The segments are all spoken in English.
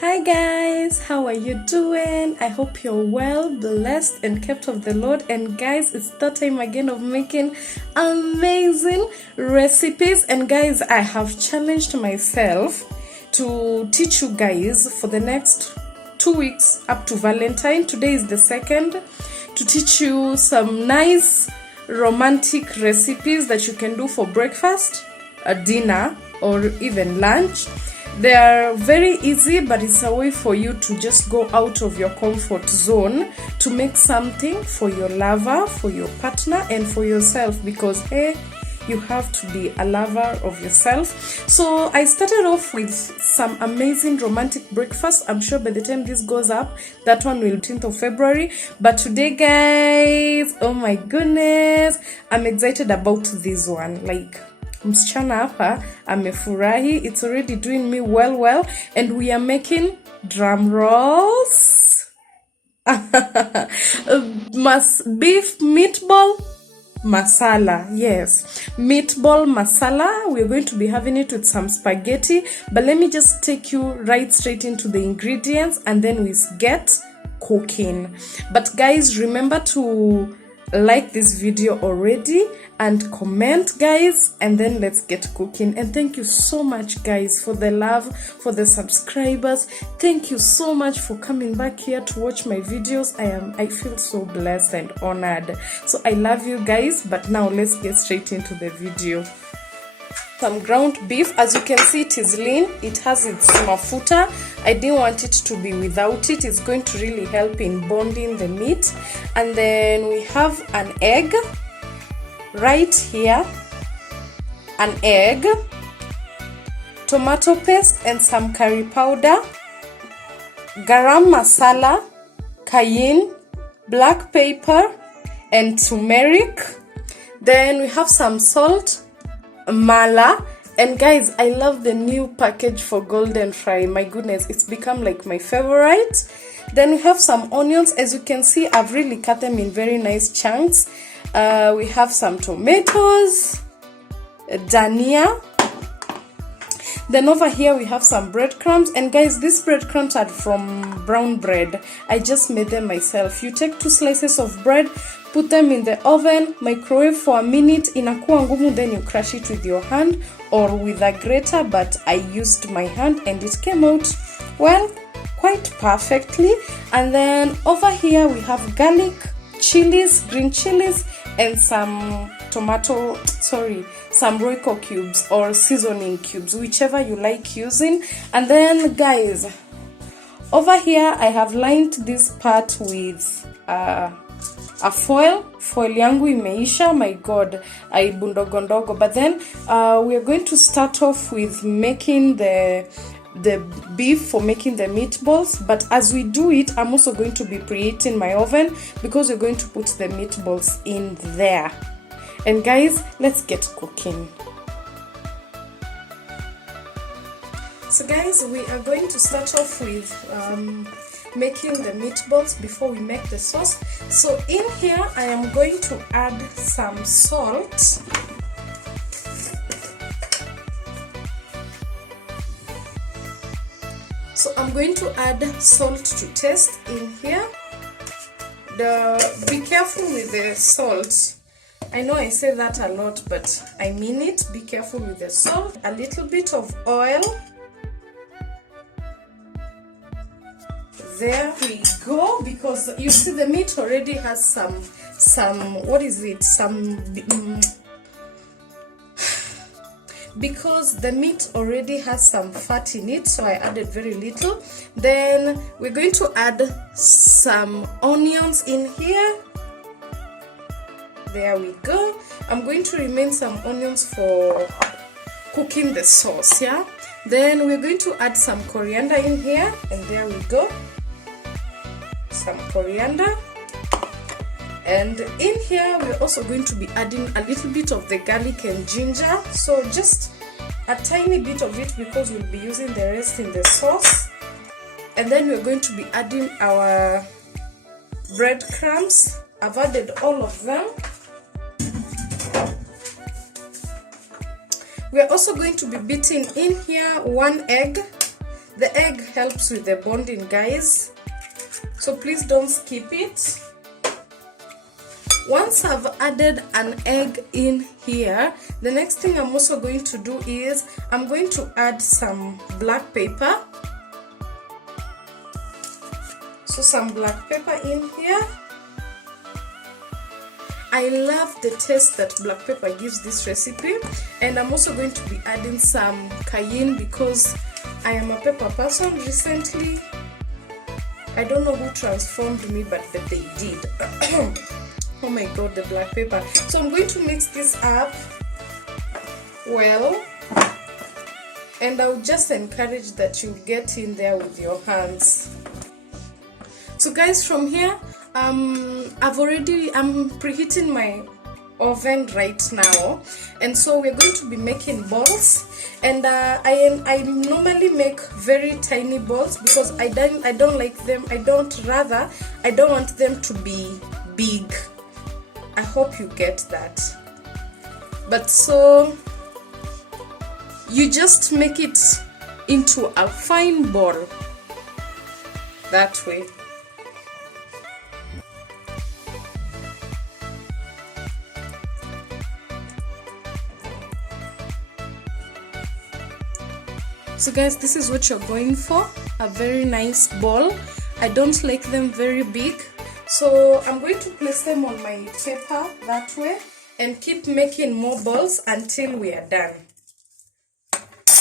Hi guys, how are you doing? I hope you're well, blessed and kept of the Lord. And guys, it's that time again of making amazing recipes. And guys, I have challenged myself to teach you guys for the next 2 weeks up to Valentine. Today is the 2nd, to teach you some nice romantic recipes that you can do for breakfast, a dinner, or even lunch. They are very easy, but it's a way for you to just go out of your comfort zone to make something for your lover, for your partner, and for yourself, because you have to be a lover of yourself. So I started off with some amazing romantic breakfast. I'm sure by the time this goes up, that one will be 10th of February. But today, guys, oh my goodness, I'm excited about this one. Like, msichana hapa amefurahi. It's already doing me well, and we are making drum rolls. Beef meatball masala. Yes, meatball masala. We're going to be having it with some spaghetti, but let me just take you right straight into the ingredients and then we get cooking. But guys, remember to like this video already and comment, guys, and then let's get cooking. And thank you so much, guys, for the love, for the subscribers. Thank you so much for coming back here to watch my videos. I feel so blessed and honored. So I love you guys. But now let's get straight into the video. Some ground beef. As you can see, it is lean, it has its mafuta. I didn't want it to be without it. It's going to really help in bonding the meat. And then we have an egg right here, an egg, tomato paste and some curry powder, garam masala, cayenne, black pepper and turmeric. Then we have some salt, mala. And guys, I love the new package for golden fry. My goodness, it's become like my favorite. Then we have some onions. As you can see, I've really cut them in very nice chunks. We have some tomatoes, dhania. Then over here we have some breadcrumbs. And guys, these breadcrumbs are from brown bread. I just made them myself. You take 2 slices of bread, put them in the oven, microwave for a minute. Inakuwa ngumu, then you crush it with your hand or with a grater, but I used my hand and it came out, well, quite perfectly. And then over here we have garlic, chilies, green chilies, and some some Royco cubes or seasoning cubes, whichever you like using. And then guys, over here I have lined this part with a foil yangu imeisha. My god, I bundogondogo. But then we are going to start off with making the beef for making the meatballs. But as we do it, I'm also going to be preheating my oven because we're going to put the meatballs in there. And guys, let's get cooking. So guys, we are going to start off with making the meatballs before we make the sauce. So in here I am going to add some salt, so I'm going to add salt to taste in here. Be careful with the salt. I know I say that a lot, but I mean it. Be careful with the salt. A little bit of oil. There we go. Because you see the meat already has some what is it? Because the meat already has some fat in it, so I added very little. Then we're going to add some onions in here. There we go. I'm going to remain some onions for cooking the sauce, yeah? Then we're going to add some coriander in here, and there we go. Some coriander. And in here we're also going to be adding a little bit of the garlic and ginger, so just a tiny bit of it because we'll be using the rest in the sauce. And then we're going to be adding our breadcrumbs. I've added all of them. We are also going to be beating in here 1 egg. The egg helps with the bonding, guys, so please don't skip it. Once I've added an egg in here, the next thing I'm also going to do is I'm going to add some black pepper. So some black pepper in here. I love the taste that black pepper gives this recipe, and I'm also going to be adding some cayenne because I am a pepper person. Recently, I don't know who transformed me, but they did. Oh my god, the black pepper. So I'm going to mix this up well, and I would just encourage that you get in there with your hands. So guys, from here I'm preheating my oven right now, and so we're going to be making balls, and I normally make very tiny balls because I don't like them. I don't want them to be big. I hope you get that. But so you just make it into a fine ball that way. So guys, this is what you're going for, a very nice ball. I don't like them very big, so I'm going to place them on my paper that way and keep making more balls until we are done.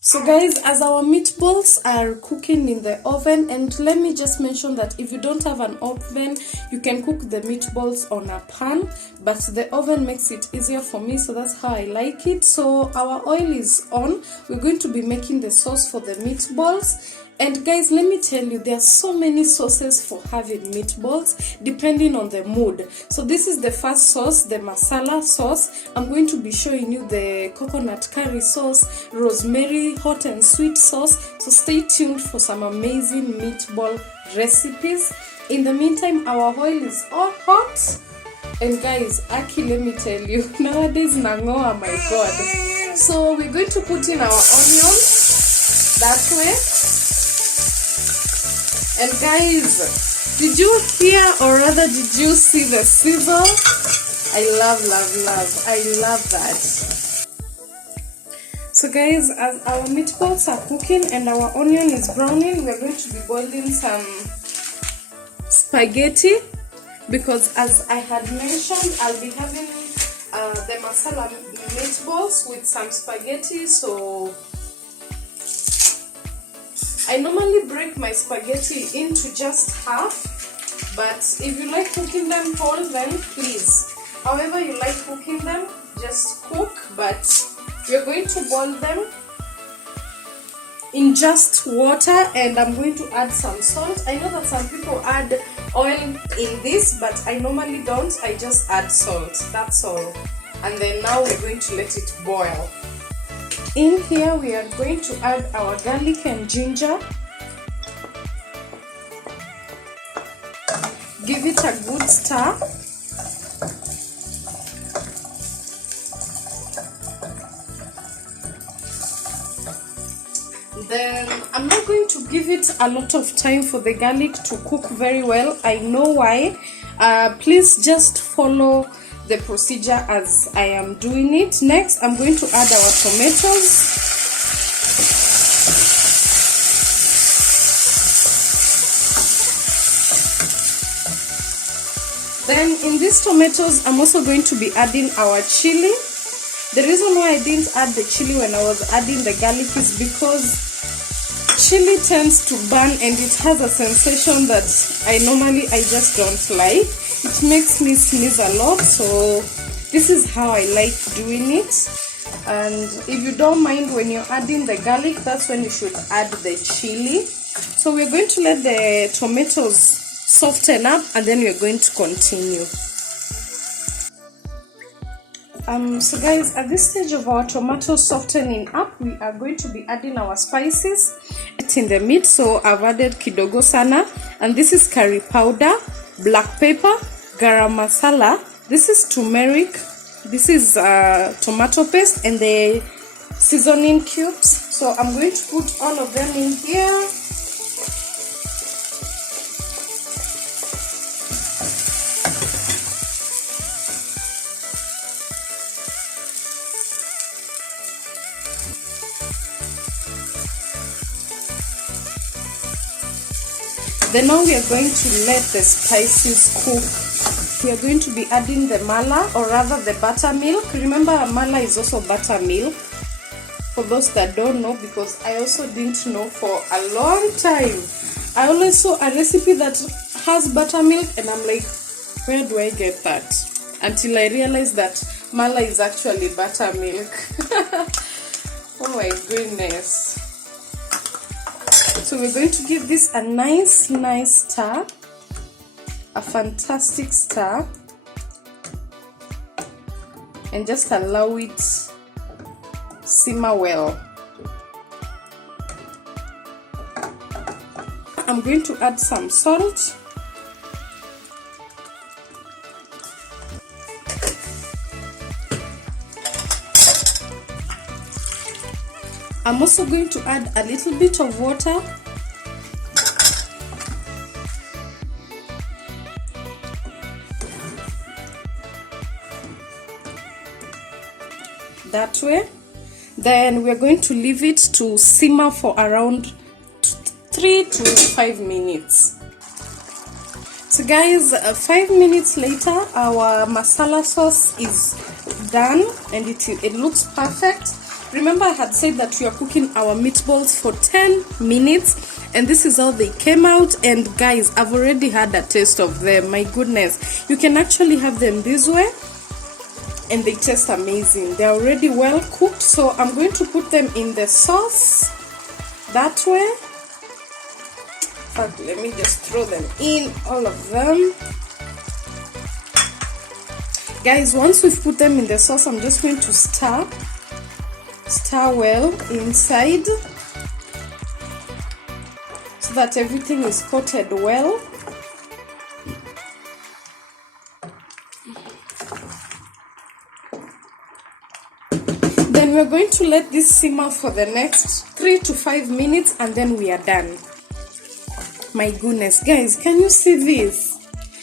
So guys, as our meatballs are cooking in the oven, and let me just mention that if you don't have an oven, you can cook the meatballs on a pan, but the oven makes it easier for me, so that's how I like it. So our oil is on. We're going to be making the sauce for the meatballs. And guys, let me tell you, there are so many sauces for having meatballs depending on the mood. So this is the first sauce, the masala sauce. I'm going to be showing you the coconut curry sauce, rosemary hot and sweet sauce. So stay tuned for some amazing meatball recipes. In the meantime, our oil is all hot. And guys, Aki, let me tell you, nowadays nangoa, my god. So we're going to put in our onion that way. And guys, did you hear, or rather did you see the sizzle? I love that. So guys, as our meatballs are cooking and our onion is browning, we're going to be boiling some spaghetti, because as I had mentioned, I'll be having the masala meatballs with some spaghetti. So I normally break my spaghetti into just half, but if you like cooking them whole, then please. However you like cooking them, just cook, but we're going to boil them in just water, and I'm going to add some salt. I know that some people add oil in this, but I normally don't. I just add salt, that's all. And then now we're going to let it boil. In here we are going to add our garlic and ginger. Give it a good stir. Then I'm not going to give it a lot of time for the garlic to cook very well. I know why. Please just follow the procedure as I am doing it. Next, I'm going to add our tomatoes. Then in these tomatoes, I'm also going to be adding our chili. The reason why I didn't add the chili when I was adding the garlic is because chili tends to burn and it has a sensation that I just don't like. It makes me sneeze a lot, so this is how I like doing it. And if you don't mind when you're adding the garlic, that's when you should add the chili. So we're going to let the tomatoes soften up, and then we're going to continue. So guys, at this stage of our tomatoes softening up, we are going to be adding our spices in the meat. So I've added kidogo sana, and this is curry powder, black pepper, garam masala, this is turmeric, this is tomato paste, and the seasoning cubes. So I'm going to put all of them in here. Then now we are going to let the spices cook. We are going to be adding the mala, or rather the buttermilk. Remember, mala is also buttermilk. For those that don't know, because I also didn't know for a long time. I always saw a recipe that has buttermilk and I'm like, where do I get that? Until I realized that mala is actually buttermilk. Oh my goodness. So we're going to give this a nice stir, a fantastic stir, and just allow it simmer well. I'm going to add some salt. I'm also going to add a little bit of water. That way. Then we're going to leave it to simmer for around 3 to 5 minutes. So guys, 5 minutes later, our masala sauce is done and it looks perfect. Remember, I had said that we are cooking our meatballs for 10 minutes and this is how they came out. And guys, I've already had a taste of them. My goodness, you can actually have them this way and they taste amazing. They're already well cooked, so I'm going to put them in the sauce that way. In fact, let me just throw them in, all of them. Guys, once we've put them in the sauce, I'm just going to stir well inside so that everything is coated well. Then we're going to let this simmer for the next 3 to 5 minutes and then we are done. My goodness, guys, can you see this?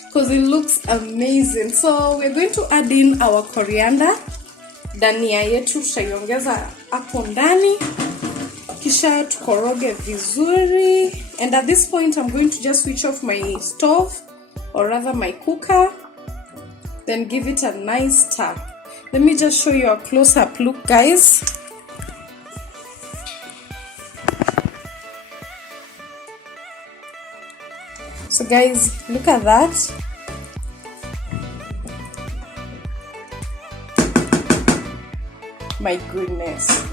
Because it looks amazing. So we're going to add in our coriander. Dhania yetu tutaiongeza hapo ndani. Kisha tukoroge vizuri. And at this point, I'm going to just switch off my stove, or rather my cooker. Then give it a nice stir. Let me just show you a close-up look, guys. So guys, look at that. My goodness.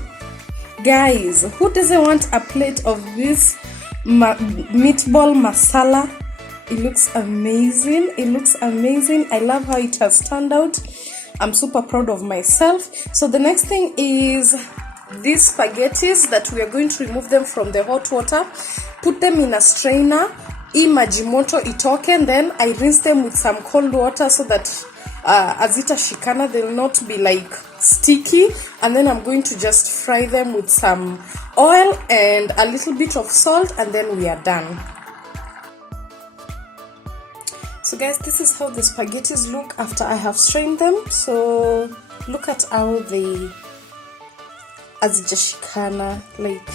Guys, who doesn't want a plate of this meatball masala? It looks amazing. It looks amazing. I love how it has turned out. I'm super proud of myself. So the next thing is these spaghettis that we are going to remove them from the hot water, put them in a strainer, maji moto itoke, and then I rinse them with some cold water so that azita shikana, they'll not be like sticky. And then I'm going to just fry them with some oil and a little bit of salt, and then we are done. So guys, this is how the spaghettis look after I have strained them. So look at how they azijashikana. Like,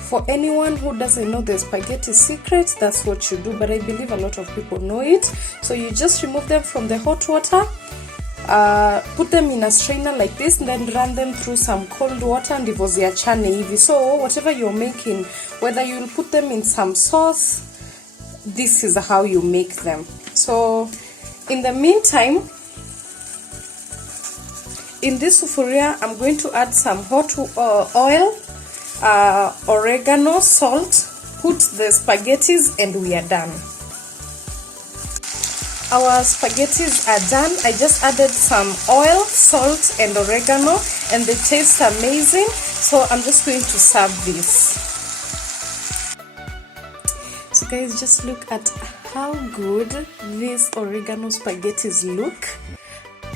for anyone who doesn't know the spaghetti secret, that's what you do, but I believe a lot of people know it. So you just remove them from the hot water, put them in a strainer like this, and then run them through some cold water and ziachane hivi. So whatever you're making, whether you'll put them in some sauce, this is how you make them. So in the meantime, in this sufuria, I'm going to add some hot oil, oregano, salt, put the spaghettis, and we are done. Our spaghettis are done. I just added some oil, salt, and oregano, and they taste amazing. So I'm just going to serve this. So guys, just look at how good these oregano spaghettis look.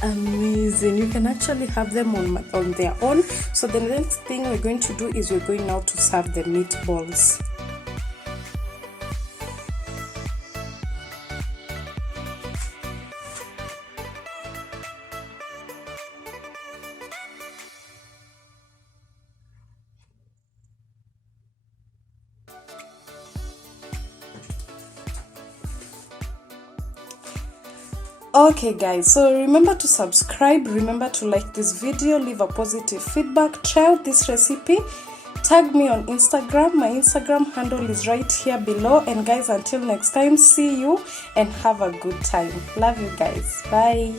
Amazing. You can actually have them on their own. So the next thing we're going to do is we're going now to serve the meatballs. Okay guys, so remember to subscribe, remember to like this video, leave a positive feedback, try out this recipe, tag me on Instagram. My Instagram handle is right here below. And guys, until next time, see you and have a good time. Love you guys. Bye.